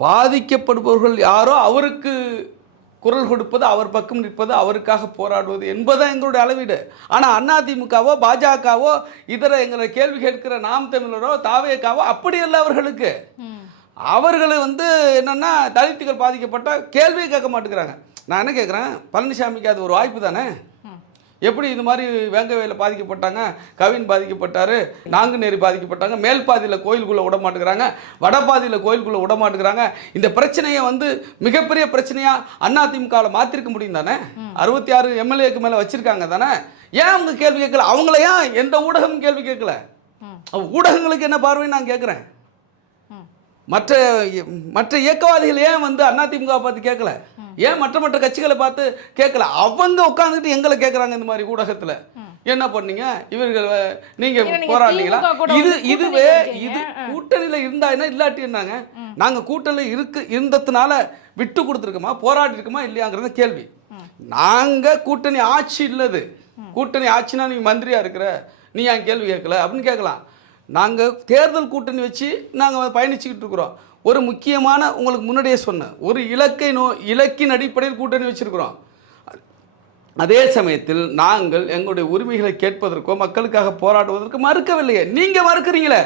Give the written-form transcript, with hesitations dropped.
பாதிக்கப்படுபவர்கள் யாரோ அவருக்கு குரல் கொடுப்பது, அவர் பக்கம் நிற்பது, அவருக்காக போராடுவது என்பதுதான் எங்களுடைய அளவீடு. ஆனால் அதிமுகவோ பாஜகவோ இதர எங்களை கேள்வி கேட்கிற நாம் தமிழரோ தாவேக்காவோ அப்படி இல்லை. அவர்கள் என்னன்னா தலித்துகள் பாதிக்கப்பட்ட கேள்வியை கேட்க மாட்டேங்கிறாங்க. நான் என்ன கேட்குறேன், பழனிசாமிக்கு அது ஒரு வாய்ப்பு தானே. எப்படி இது மாதிரி வேங்கவேல பாதிக்கப்பட்டாங்க, கவின் பாதிக்கப்பட்டார், நாங்குநேரி பாதிக்கப்பட்டாங்க, மேல் பாதியில் கோயிலுக்குள்ளே விட மாட்டேங்கிறாங்க, வடபாதியில் கோயிலுக்குள்ளே விட மாட்டேங்கிறாங்க. இந்த பிரச்சனையை மிகப்பெரிய பிரச்சனையாக அதிமுகவில் மாற்றிருக்க முடியும் தானே. 66 எம்எல்ஏக்கு மேலே வச்சுருக்காங்க தானே. ஏன் அவங்க கேள்வி கேட்கல? அவங்கள ஏன் எந்த ஊடகமும் கேள்வி கேட்கல? ஊடகங்களுக்கு என்ன பார்வைன்னு நான் கேட்குறேன். மற்ற மற்ற இயக்கவாதிகள் ஏன் அதிமுக பார்த்து கேட்கல? ஏன் மற்ற கட்சிகளை பார்த்து கேட்கல? அவங்க உட்காந்துட்டு எங்களை கேட்குறாங்க இந்த மாதிரி ஊடகத்தில். என்ன பண்ணீங்க இவர்கள், நீங்க போராடுறீங்களா? இதுவே கூட்டணியில் இருந்தா என்ன, இல்லாட்டி என்னங்க? நாங்க கூட்டணியில் இருந்ததுனால விட்டு கொடுத்துருக்கோமா, போராடி இருக்கோமா இல்லையாங்கிறது கேள்வி. நாங்க கூட்டணி ஆட்சி இல்லது. கூட்டணி ஆட்சினா நீ மந்திரியா இருக்கிற, நீ ஏன் கேள்வி கேட்கல அப்படின்னு கேட்கலாம். நாங்கள் தேர்தல் கூட்டணி வச்சு நாங்கள் பயணிச்சுக்கிட்டு இருக்கிறோம். ஒரு முக்கியமான, உங்களுக்கு முன்னாடியே சொன்னேன், ஒரு இலக்கின் அடிப்படையில் கூட்டணி வச்சுருக்கிறோம். அதே சமயத்தில் நாங்கள் எங்களுடைய உரிமைகளை கேட்பதற்கோ மக்களுக்காக போராடுவதற்கு மறுக்கவில்லையே. நீங்கள் மறுக்கிறீங்களே.